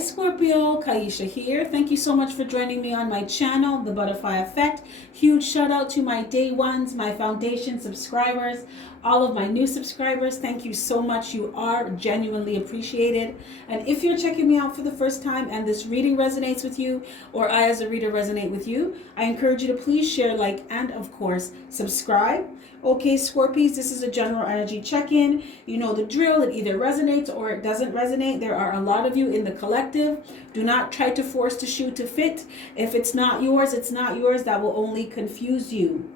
Scorpio, Kaisha here. Thank you so much for joining me on my channel, The Butterfly Effect. Huge shout out to my day ones, my foundation subscribers, all of my new subscribers. Thank you so much. You are genuinely appreciated. And if you're checking me out for the first time and this reading resonates with you, or I as a reader resonate with you, I encourage you to please share, like, and of course, subscribe. Okay, Scorpies, this is a general energy check-in. You know the drill. It either resonates or it doesn't resonate. There are a lot of you in the collective. Do not try to force the shoe to fit. If it's not yours, it's not yours. That will only confuse you.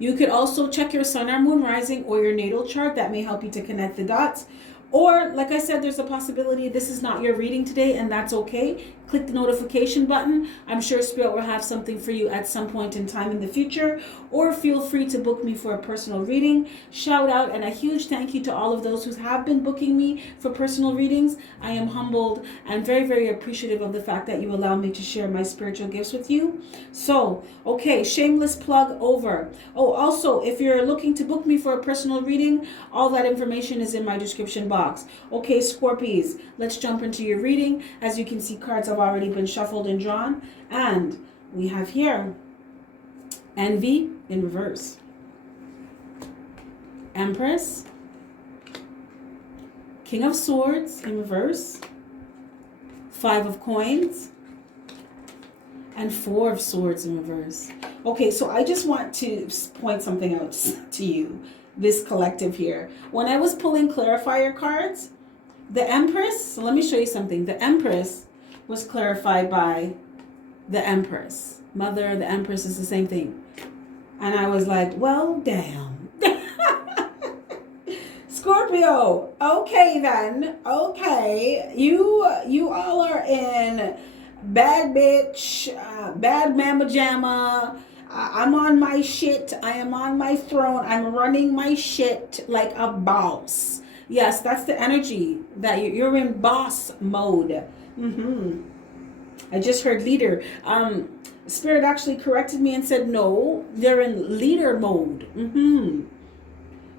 You could also check your sun or moon rising or your natal chart. That may help you to connect the dots. Or, like I said, there's a possibility this is not your reading today, and that's okay. Click the notification button. I'm sure Spirit will have something for you at some point in time in the future. Or feel free to book me for a personal reading. Shout out and a huge thank you to all of those who have been booking me for personal readings. I am humbled and very, very appreciative of the fact that you allow me to share my spiritual gifts with you. So, okay, shameless plug over. Oh, also, if you're looking to book me for a personal reading, all that information is in my description box. Okay, Scorpies, let's jump into your reading. As you can see, cards have already been shuffled and drawn. And we have here Envy in reverse, Empress, King of Swords in reverse, Five of Coins, and Four of Swords in reverse. Okay, so I just want to point something out to you, this collective here. When I was pulling clarifier cards, the Empress, so let me show you something. The Empress was clarified by the Empress. Mother, the Empress is the same thing. And I was like, well, damn. Scorpio, okay then, okay. You all are in bad bitch, bad mama jamma. I'm on my shit. I am on my throne. I'm running my shit like a boss. Yes, that's the energy that you're in boss mode. I just heard leader. Spirit actually corrected me and said, no, they're in leader mode.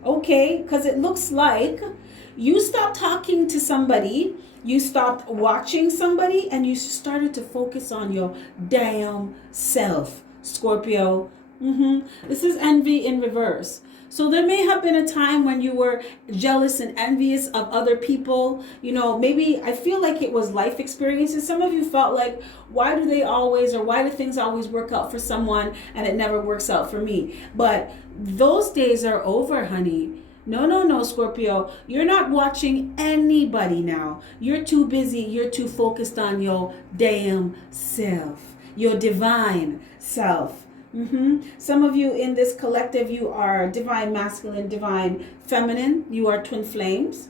Okay, because it looks like you stopped talking to somebody, you stopped watching somebody, and you started to focus on your damn self, Scorpio. This is envy in reverse. So there may have been a time when you were jealous and envious of other people. You know, maybe I feel like it was life experiences. Some of you felt like, why do they always, or why do things always work out for someone and it never works out for me? But those days are over, honey. No, Scorpio. You're not watching anybody now. You're too busy. You're too focused on your damn self, your divine self. Some of you in this collective, you are divine masculine, divine feminine. You are twin flames.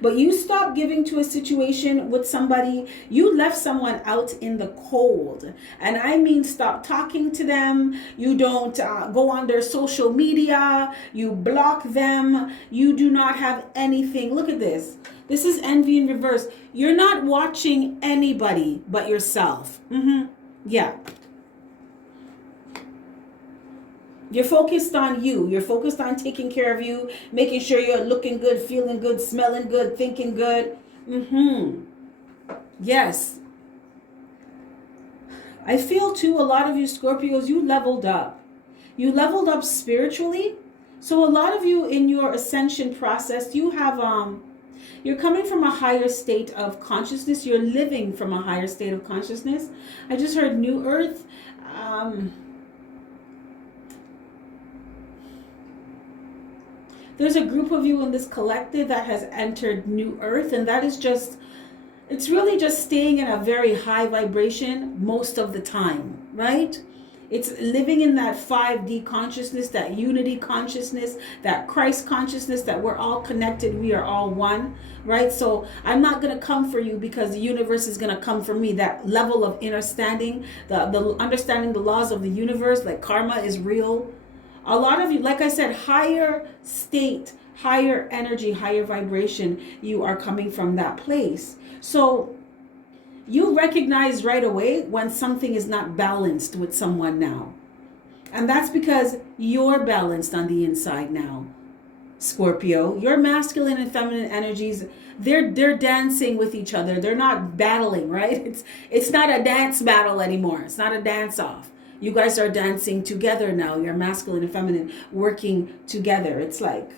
But you stopped giving to a situation with somebody. You left someone out in the cold. And I mean, stop talking to them. You don't go on their social media. You block them. You do not have anything. Look at this. This is envy in reverse. You're not watching anybody but yourself. Yeah. You're focused on you. You're focused on taking care of you, making sure you're looking good, feeling good, smelling good, thinking good. Yes. I feel too, a lot of you Scorpios, you leveled up. You leveled up spiritually. So a lot of you in your ascension process, you have, you're coming from a higher state of consciousness. You're living from a higher state of consciousness. I just heard new earth. There's a group of you in this collective that has entered new earth, and that is just, it's really just staying in a very high vibration most of the time, right? It's living in that 5D consciousness, that unity consciousness, that Christ consciousness, that we're all connected, we are all one, right? So I'm not going to come for you because the universe is going to come for me. That level of understanding, the understanding the laws of the universe, like karma is real. A lot of you, like I said, higher state, higher energy, higher vibration, you are coming from that place. So you recognize right away when something is not balanced with someone now. And that's because you're balanced on the inside now. Scorpio. Your masculine and feminine energies, they're dancing with each other. They're not battling, right? It's not a dance battle anymore. It's not a dance off. You guys are dancing together now. Your masculine and feminine working together. It's like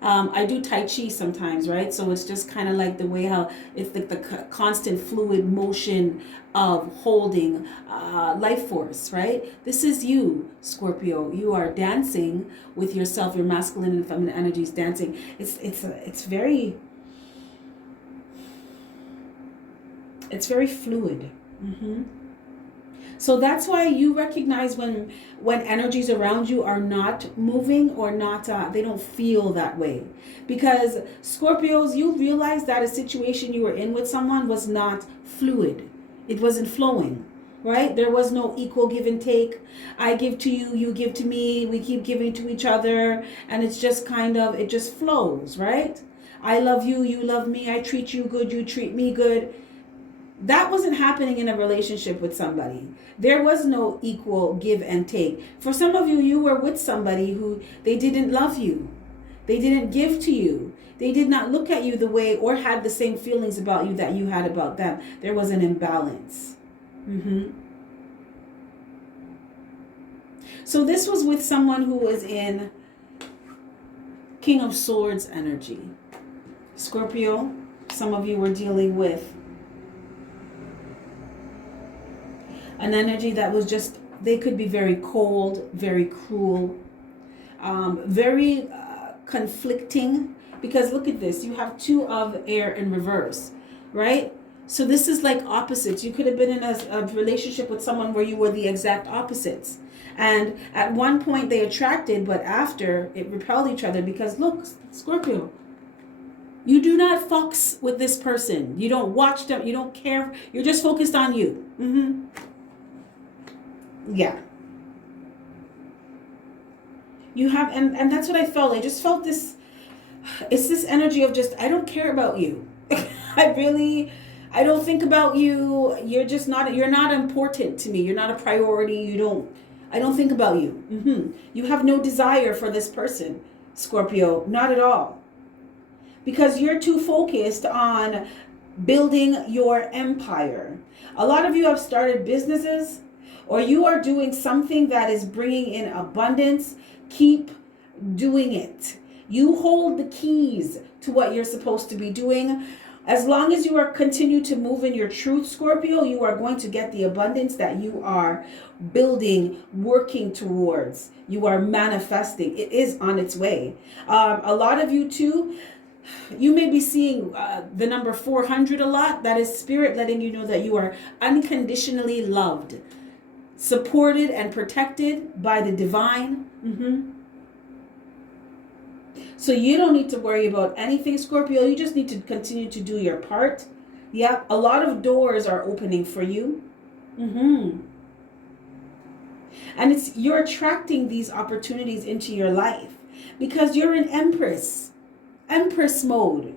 I do Tai Chi sometimes, right? So it's just kind of like the way how it's like the constant fluid motion of holding life force, right? This is you, Scorpio. You are dancing with yourself, your masculine and feminine energies dancing. It's very fluid. So that's why you recognize when energies around you are not moving or not, they don't feel that way. Because Scorpios, you realize that a situation you were in with someone was not fluid. It wasn't flowing, right? There was no equal give and take. I give to you, you give to me, we keep giving to each other. And it's just kind of, it just flows, right? I love you, you love me, I treat you good, you treat me good. That wasn't happening in a relationship with somebody. There was no equal give and take. For some of you, you were with somebody who they didn't love you. They didn't give to you. They did not look at you the way or had the same feelings about you that you had about them. There was an imbalance. So this was with someone who was in King of Swords energy. Scorpio, some of you were dealing with an energy that was just, they could be very cold, very cruel, very conflicting. Because look at this, you have 2 of air in reverse, right? So this is like opposites. You could have been in a relationship with someone where you were the exact opposites. And at one point they attracted, but after it repelled each other. Because look, Scorpio, you do not fucks with this person. You don't watch them. You don't care. You're just focused on you. Yeah. You have, and that's what I felt. I just felt this, it's this energy of just, I don't care about you. I don't think about you. You're not important to me. You're not a priority. I don't think about you. You have no desire for this person, Scorpio, not at all. Because you're too focused on building your empire. A lot of you have started businesses, or you are doing something that is bringing in abundance. Keep doing it. You hold the keys to what you're supposed to be doing. As long as you are continue to move in your truth, Scorpio, you are going to get the abundance that you are building, working towards. You are manifesting. It is on its way. A lot of you too, you may be seeing the number 400 a lot. That is spirit letting you know that you are unconditionally loved, supported and protected by the divine. So you don't need to worry about anything, Scorpio. You just need to continue to do your part. Yeah, a lot of doors are opening for you. And you're attracting these opportunities into your life because you're in Empress mode.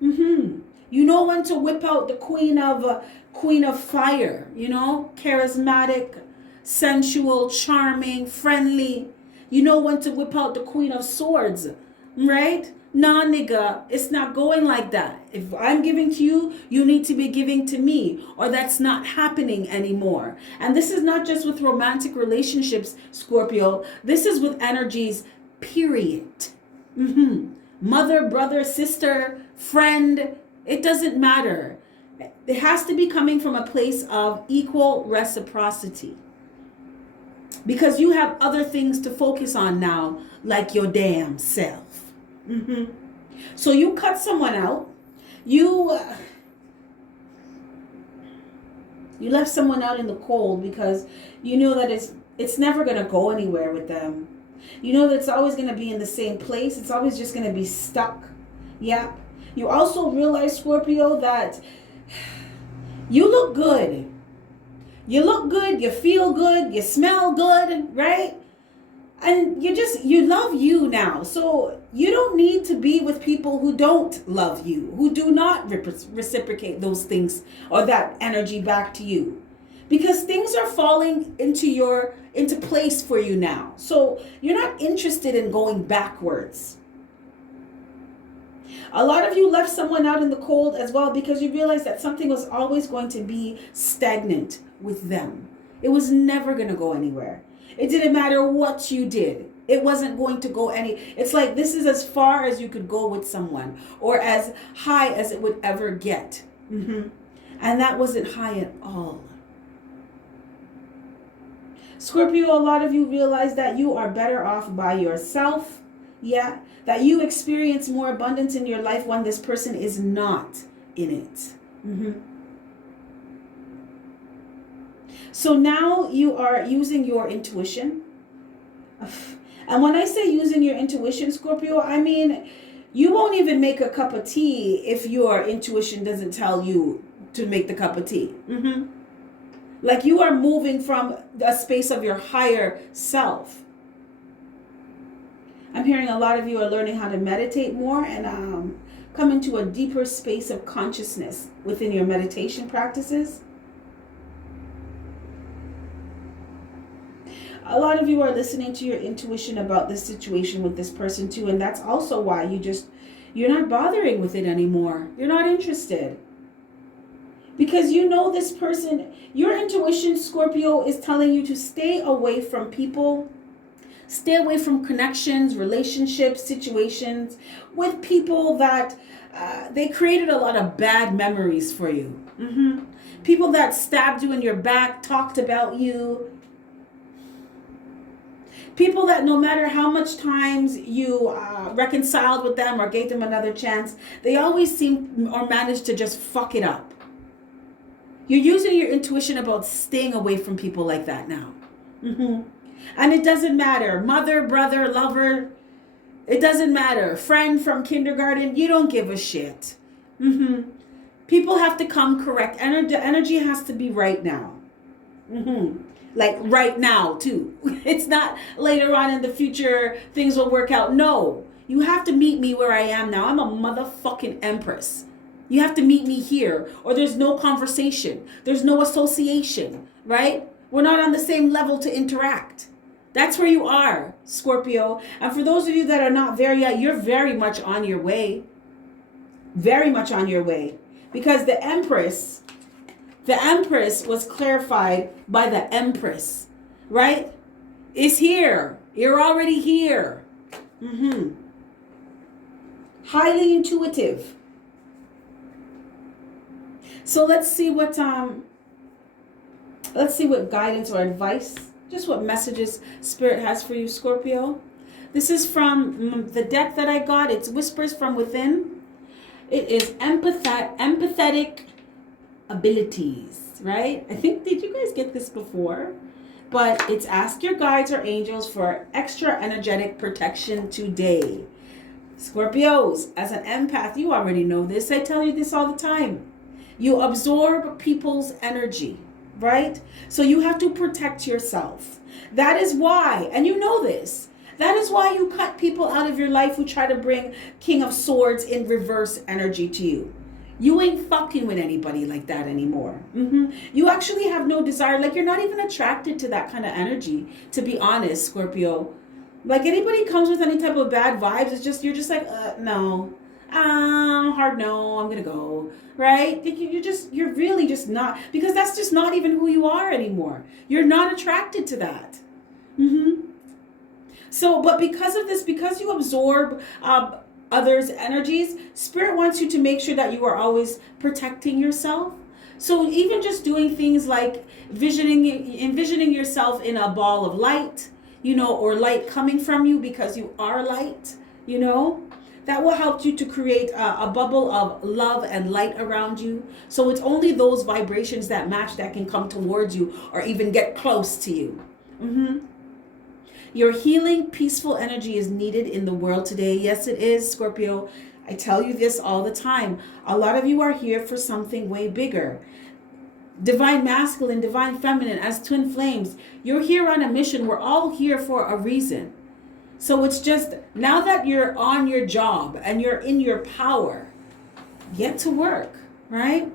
You know when to whip out the queen of fire, charismatic, sensual, charming, friendly. You know when to whip out the queen of swords, right? Nah, nigga, it's not going like that. If I'm giving to you, you need to be giving to me, or that's not happening anymore. And this is not just with romantic relationships, Scorpio. This is with energies, period. Mother, brother, sister, friend, it doesn't matter. It has to be coming from a place of equal reciprocity. Because you have other things to focus on now, like your damn self. So you cut someone out. You left someone out in the cold because you know that it's never going to go anywhere with them. You know that it's always going to be in the same place. It's always just going to be stuck. Yeah. You also realize, Scorpio, that you look good. You look good, you feel good, you smell good, right? And you love you now. So you don't need to be with people who don't love you, who do not reciprocate those things or that energy back to you. Because things are falling into place for you now. So you're not interested in going backwards. A lot of you left someone out in the cold as well because you realized that something was always going to be stagnant with them. It was never going to go anywhere. It didn't matter what you did. It wasn't going to go any. It's like this is as far as you could go with someone, or as high as it would ever get. And that wasn't high at all. Scorpio, a lot of you realize that you are better off by yourself. Yeah, that you experience more abundance in your life when this person is not in it. So now you are using your intuition. And when I say using your intuition, Scorpio, I mean, you won't even make a cup of tea if your intuition doesn't tell you to make the cup of tea. Like you are moving from a space of your higher self. I'm hearing a lot of you are learning how to meditate more and come into a deeper space of consciousness within your meditation practices. A lot of you are listening to your intuition about this situation with this person too, and that's also why you're not bothering with it anymore. You're not interested. Because you know this person, your intuition, Scorpio, is telling you to stay away from people, stay away from connections, relationships, situations with people that they created a lot of bad memories for you. People that stabbed you in your back, talked about you. People that no matter how much times you reconciled with them or gave them another chance, they always seem or managed to just fuck it up. You're using your intuition about staying away from people like that now. And it doesn't matter. Mother, brother, lover. It doesn't matter. Friend from kindergarten. You don't give a shit. People have to come correct. Energy has to be right now. Like right now too. It's not later on in the future things will work out. No. You have to meet me where I am now. I'm a motherfucking empress. You have to meet me here, or there's no conversation. There's no association, right? We're not on the same level to interact. That's where you are, Scorpio. And for those of you that are not there yet, you're very much on your way. Very much on your way. Because the Empress was clarified by the Empress, right? It's here. You're already here. Highly intuitive. So let's see what guidance or advice, just what messages Spirit has for you, Scorpio. This is from the deck that I got. It's Whispers from Within. It is empathetic abilities, right? I think, did you guys get this before? But it's ask your guides or angels for extra energetic protection today. Scorpios, as an empath, you already know this. I tell you this all the time. You absorb people's energy, right? So you have to protect yourself. That is why, and you know this, that is why you cut people out of your life who try to bring King of Swords in reverse energy to you. You ain't fucking with anybody like that anymore. You actually have no desire, like you're not even attracted to that kind of energy, to be honest, Scorpio. Like anybody comes with any type of bad vibes, it's just, you're just like, no. Hard no, I'm gonna go, right? You're really just not, because that's just not even who you are anymore. You're not attracted to that. So, but because of this, because you absorb others' energies, Spirit wants you to make sure that you are always protecting yourself. So even just doing things like envisioning yourself in a ball of light, or light coming from you because you are light, that will help you to create a bubble of love and light around you. So it's only those vibrations that match that can come towards you or even get close to you. Your healing, peaceful energy is needed in the world today. Yes, it is, Scorpio. I tell you this all the time. A lot of you are here for something way bigger. Divine masculine, divine feminine, as twin flames. You're here on a mission. We're all here for a reason. So it's just, now that you're on your job and you're in your power, get to work, right?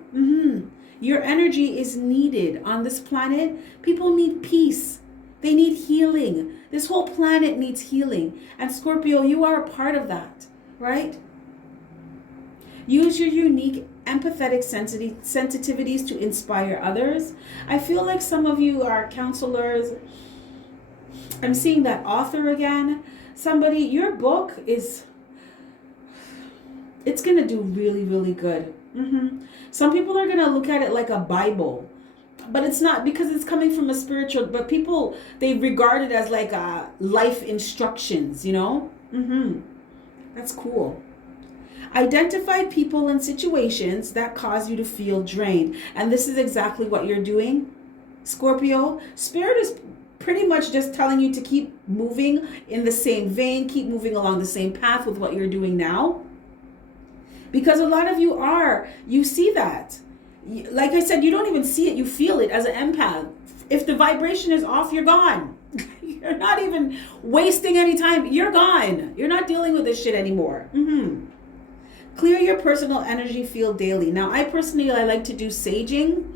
Your energy is needed on this planet. People need peace. They need healing. This whole planet needs healing. And Scorpio, you are a part of that, right? Use your unique empathetic sensitivities to inspire others. I feel like some of you are counselors. I'm seeing that author again. Somebody, your book is, it's going to do really, really good. Some people are going to look at it like a Bible, but it's not, because it's coming from a spiritual, but people, they regard it as like life instructions, you know? That's cool. Identify people and situations that cause you to feel drained. And this is exactly what you're doing, Scorpio. Spirit is pretty much just telling you to keep moving in the same vein, keep moving along the same path with what you're doing now. Because a lot of you see that. Like I said, you don't even see it, you feel it as an empath. If the vibration is off, you're gone. You're not even wasting any time. You're gone. You're not dealing with this shit anymore. Clear your personal energy field daily. Now, I like to do saging.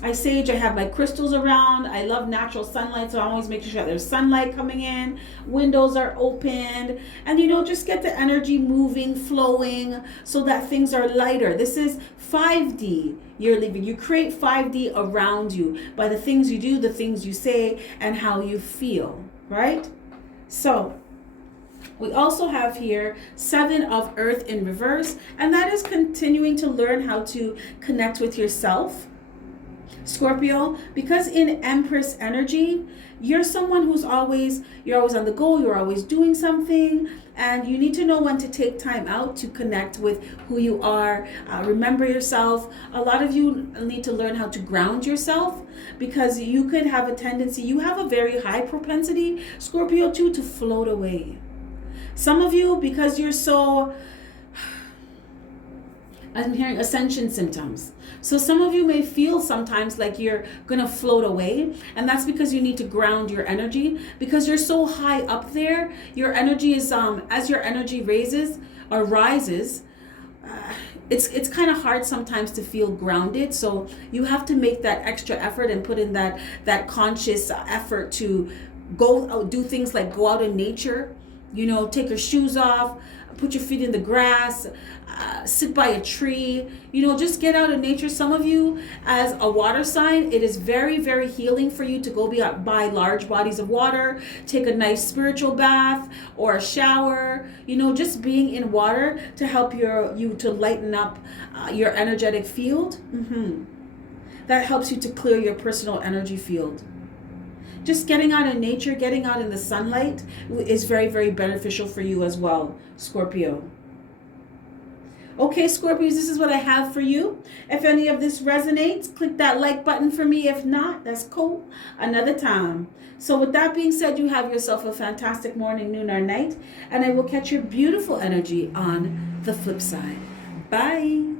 I sage, I have my crystals around. I love natural sunlight, so I always make sure there's sunlight coming in. Windows are opened. And, just get the energy moving, flowing, so that things are lighter. This is 5D you're living. You create 5D around you by the things you do, the things you say, and how you feel, right? So, we also have here 7 of Earth in reverse, and that is continuing to learn how to connect with yourself, Scorpio, because in Empress energy, you're someone who's you're always on the go, you're always doing something, and you need to know when to take time out to connect with who you are. Remember yourself. A lot of you need to learn how to ground yourself, because you could have a tendency, you have a very high propensity, Scorpio, too, to float away. Some of you, because you're so, I'm hearing ascension symptoms. So some of you may feel sometimes like you're going to float away. And that's because you need to ground your energy. Because you're so high up there, your energy is, as your energy rises, it's kind of hard sometimes to feel grounded. So you have to make that extra effort and put in that conscious effort to go out, do things like go out in nature. Take your shoes off, put your feet in the grass, sit by a tree, just get out in nature. Some of you, as a water sign, it is very, very healing for you to go by large bodies of water, take a nice spiritual bath or a shower, just being in water to help you to lighten up your energetic field. That helps you to clear your personal energy field. Just getting out in nature, getting out in the sunlight is very, very beneficial for you as well, Scorpio. Okay, Scorpios, this is what I have for you. If any of this resonates, click that like button for me. If not, that's cool. Another time. So with that being said, you have yourself a fantastic morning, noon, or night. And I will catch your beautiful energy on the flip side. Bye.